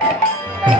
Thank mm -hmm. you.